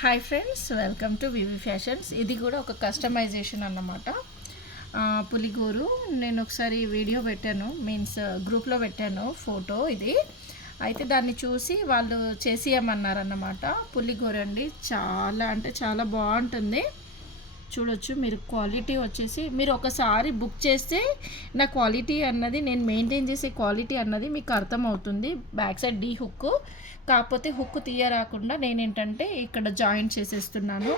Hi friends, welcome to VV Fashions. ఇది కూడా ఒక కస్టమైజేషన్ అన్నమాట. పులిగోరు నేను ఒకసారి వీడియో పెట్టాను, మీన్స్ గ్రూప్లో పెట్టాను ఫోటో. ఇది అయితే దాన్ని చూసి వాళ్ళు చేసియమన్నారన్నమాట. పులిగోరు అండి, చాలా అంటే చాలా బాగుంటుంది. చూడొచ్చు మీరు. క్వాలిటీ వచ్చేసి మీరు ఒకసారి బుక్ చేస్తే నా క్వాలిటీ అన్నది, నేను మెయింటైన్ చేసే క్వాలిటీ అన్నది మీకు అర్థమవుతుంది. బ్యాక్ సైడ్ డీ హుక్, కాకపోతే హుక్ తీయరాకుండా నేనేంటంటే ఇక్కడ జాయింట్ చేసేస్తున్నాను.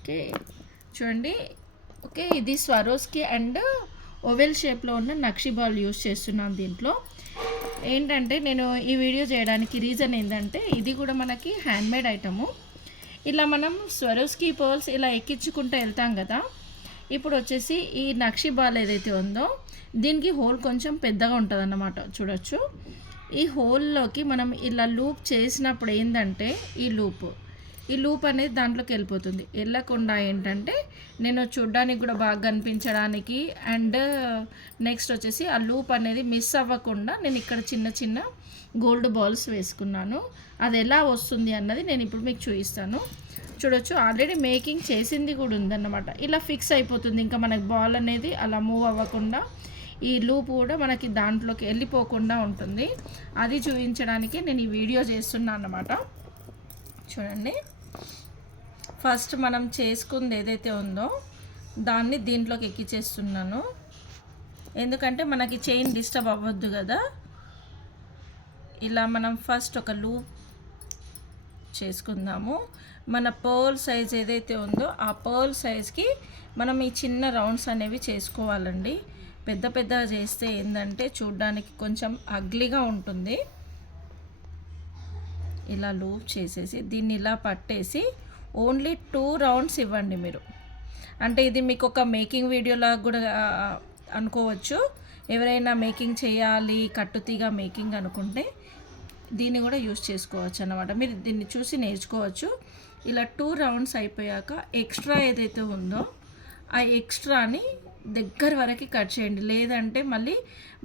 ఓకే, చూడండి. ఓకే, ఇది స్వరోస్కి అండ్ ఓవెల్ షేప్లో ఉన్న నక్షి బాల్ యూస్ చేస్తున్నాను. దీంట్లో ఏంటంటే నేను ఈ వీడియో చేయడానికి రీజన్ ఏంటంటే, ఇది కూడా మనకి హ్యాండ్మేడ్ ఐటము. ఇలా మనం స్వరోస్కి పర్ల్స్ ఇలా ఎక్కించుకుంటూ వెళ్తాం కదా. ఇప్పుడు వచ్చేసి ఈ నక్షి బాల్ ఏదైతే ఉందో దీనికి హోల్ కొంచెం పెద్దగా ఉంటుంది అన్నమాట. చూడొచ్చు, ఈ హోల్లోకి మనం ఇలా లూప్ చేసినప్పుడు ఏంటంటే ఈ లూప్ అనేది దాంట్లోకి వెళ్ళిపోతుంది. వెళ్ళకుండా ఏంటంటే నేను చూడ్డానికి కూడా బాగా కనిపించడానికి అండ్ నెక్స్ట్ వచ్చేసి ఆ లూప్ అనేది మిస్ అవ్వకుండా నేను ఇక్కడ చిన్న చిన్న గోల్డ్ బాల్స్ వేసుకున్నాను. అది ఎలా వస్తుంది అన్నది నేను ఇప్పుడు మీకు చూపిస్తాను. చూడొచ్చు, ఆల్రెడీ మేకింగ్ చేసింది కూడా ఉందన్నమాట. ఇలా ఫిక్స్ అయిపోతుంది, ఇంకా మనకి బాల్ అనేది అలా మూవ్ అవ్వకుండా ఈ లూప్ కూడా మనకి దాంట్లోకి వెళ్ళిపోకుండా ఉంటుంది. అది చూపించడానికి నేను ఈ వీడియో చేస్తున్నాను అన్నమాట. చూడండి, ఫస్ట్ మనం చేసుకుంది ఏదైతే ఉందో దాన్ని దీంట్లోకి ఎక్కించేస్తున్నాను. ఎందుకంటే మనకి చైన్ డిస్టర్బ్ అవ్వద్దు కదా. ఇలా మనం ఫస్ట్ ఒక లూప్ చేసుకుందాము. మన పర్ల్ సైజ్ ఏదైతే ఉందో ఆ పర్ల్ సైజ్కి మనం ఈ చిన్న రౌండ్స్ అనేవి చేసుకోవాలండి. పెద్ద పెద్దగా చేస్తే ఏంటంటే చూడ్డానికి కొంచెం అగ్లీగా ఉంటుంది. ఇలా లూప్ చేసేసి దీన్ని ఇలా పట్టేసి ఓన్లీ 2 రౌండ్స్ ఇవ్వండి మీరు. అంటే ఇది మీకు ఒక మేకింగ్ వీడియోలాగా కూడా అనుకోవచ్చు. ఎవరైనా మేకింగ్ చేయాలి, కట్టుతీగా మేకింగ్ అనుకుంటే దీన్ని కూడా యూస్ చేసుకోవచ్చు అన్నమాట. మీరు దీన్ని చూసి నేర్చుకోవచ్చు. ఇలా 2 రౌండ్స్ అయిపోయాక ఎక్స్ట్రా ఏదైతే ఉందో ఆ ఎక్స్ట్రాని దగ్గర వరకు కట్ చేయండి. లేదంటే మళ్ళీ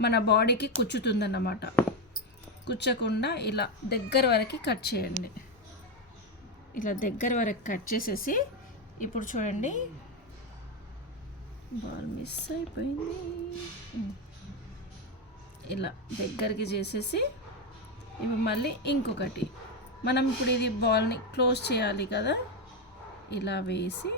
మన బాడీకి కుచ్చుతుందన్నమాట. కుచ్చకుండా ఇలా దగ్గర వరకు కట్ చేయండి. ఇలా దగ్గర వరకు కట్ చేసేసి ఇప్పుడు చూడండి, బాల్ మిస్ అయిపోయింది. ఇలా దగ్గరికి చేసేసి ఇప్పుడు మళ్ళీ ఇంకొకటి మనం ఇప్పుడు ఇది బాల్ని క్లోజ్ చేయాలి కదా. ఇలా వేసి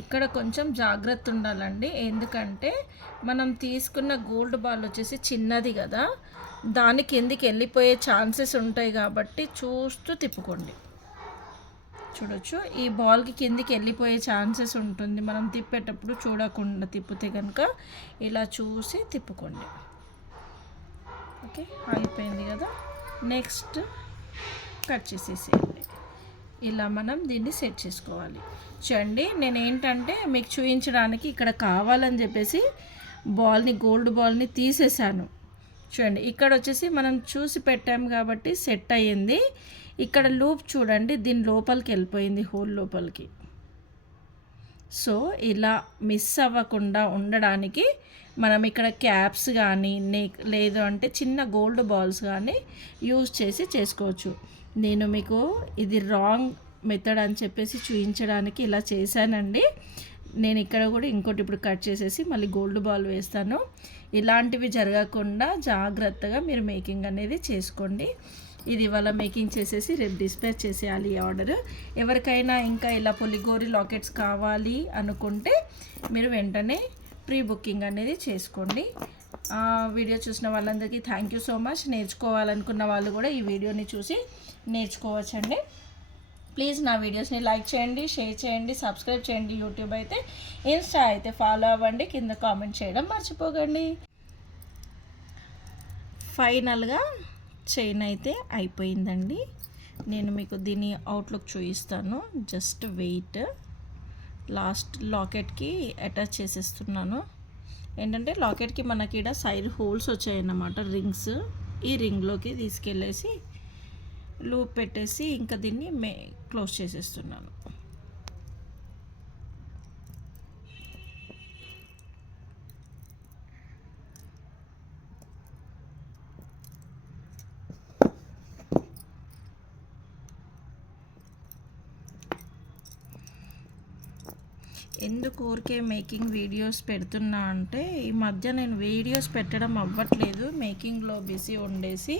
ఇక్కడ కొంచెం జాగ్రత్త ఉండాలండి. ఎందుకంటే మనం తీసుకున్న గోల్డ్ బాల్ వచ్చేసి చిన్నది కదా, దానికి కిందికి వెళ్ళిపోయే ఛాన్సెస్ ఉంటాయి కాబట్టి చూస్తూ తిప్పుకోండి. చూడొచ్చు, ఈ బాల్కి కిందికి వెళ్ళిపోయే ఛాన్సెస్ ఉంటుంది. మనం తిప్పేటప్పుడు చూడకుండా తిప్పితే కనుక ఇలా చూసి తిప్పుకోండి. ఓకే, అయిపోయింది కదా. నెక్స్ట్ కట్ చేసేసేయండి. ఇలా మనం దీన్ని సెట్ చేసుకోవాలి. చూడండి, నేను ఏంటంటే మీకు చూపించడానికి ఇక్కడ కావాలని చెప్పేసి బాల్ని, గోల్డ్ బాల్ని తీసేసాను. చూడండి, ఇక్కడ వచ్చేసి మనం చూసి పెట్టాము కాబట్టి సెట్ అయ్యింది. ఇక్కడ లూప్ చూడండి, దీని లోపలికి వెళ్ళిపోయింది, హోల్ లోపలికి. సో ఇలా మిస్ అవ్వకుండా ఉండడానికి మనం ఇక్కడ క్యాప్స్ కానీ లేదు అంటే చిన్న గోల్డ్ బాల్స్ కానీ యూజ్ చేసి చేసుకోవచ్చు. నేను మీకు ఇది రాంగ్ మెథడ్ అని చెప్పేసి చూపించడానికి ఇలా చేశానండి. నేను ఇక్కడ కూడా ఇంకోటి ఇప్పుడు కట్ చేసేసి మళ్ళీ గోల్డ్ బాల్ వేస్తాను. ఇలాంటివి జరగకుండా జాగ్రత్తగా మీరు మేకింగ్ అనేది చేసుకోండి. ఇది ఇవాళ మేకింగ్ చేసేసి రేపు డిస్పాచ్ చేసేయాలి ఈ ఆర్డర్. ఎవరికైనా ఇంకా ఇలా పులిగోరి లాకెట్స్ కావాలి అనుకుంటే మీరు వెంటనే ప్రీ బుకింగ్ అనేది చేసుకోండి. వీడియో చూసిన వాళ్ళందరికీ థ్యాంక్ యూ సో మచ్. నేర్చుకోవాలనుకున్న వాళ్ళు కూడా ఈ వీడియోని చూసి నేర్చుకోవచ్చండి. ప్లీజ్ నా వీడియోస్ని లైక్ చేయండి, షేర్ చేయండి, సబ్స్క్రైబ్ చేయండి. యూట్యూబ్ అయితే, ఇన్స్టా అయితే ఫాలో అవ్వండి. కింద కామెంట్ చేయడం మర్చిపోకండి. ఫైనల్గా చైన్ అయితే అయిపోయిందండి. నేను మీకు దీని అవుట్లుక్ చూపిస్తాను. జస్ట్ వెయిట్, లాస్ట్ లాకెట్కి అటాచ్ చేసేస్తున్నాను. ఏంటంటే లాకెట్కి మనకి ఇక్కడ సైడ్ హోల్స్ వచ్చాయన్నమాట, రింగ్స్. ఈ రింగ్లోకి తీసుకెళ్ళేసి లూప్ పెట్టేసి ఇంకా దీన్ని క్లోజ్ చేసేస్తున్నాను. ఎందుకు ఊరికే మేకింగ్ వీడియోస్ పెడుతున్నా అంటే ఈ మధ్య నేను వీడియోస్ పెట్టడం అవ్వట్లేదు, మేకింగ్లో బిజీ ఉండేసి.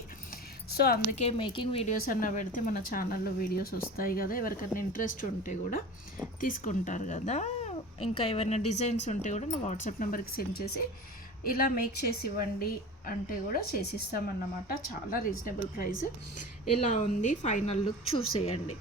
సో అందుకే మేకింగ్ వీడియోస్ అన్న పెడితే మన ఛానల్లో వీడియోస్ వస్తాయి కదా, ఎవరికైనా ఇంట్రెస్ట్ ఉంటే కూడా తీసుకుంటారు కదా. ఇంకా ఏమైనా డిజైన్స్ ఉంటే కూడా నా వాట్సాప్ నెంబర్కి సెండ్ చేసి ఇలా మేక్ చేసి ఇవ్వండి అంటే కూడా చేసిస్తామన్నమాట. చాలా రీజనబుల్ ప్రైస్. ఇలా ఉంది ఫైనల్ లుక్ చూసేయండి.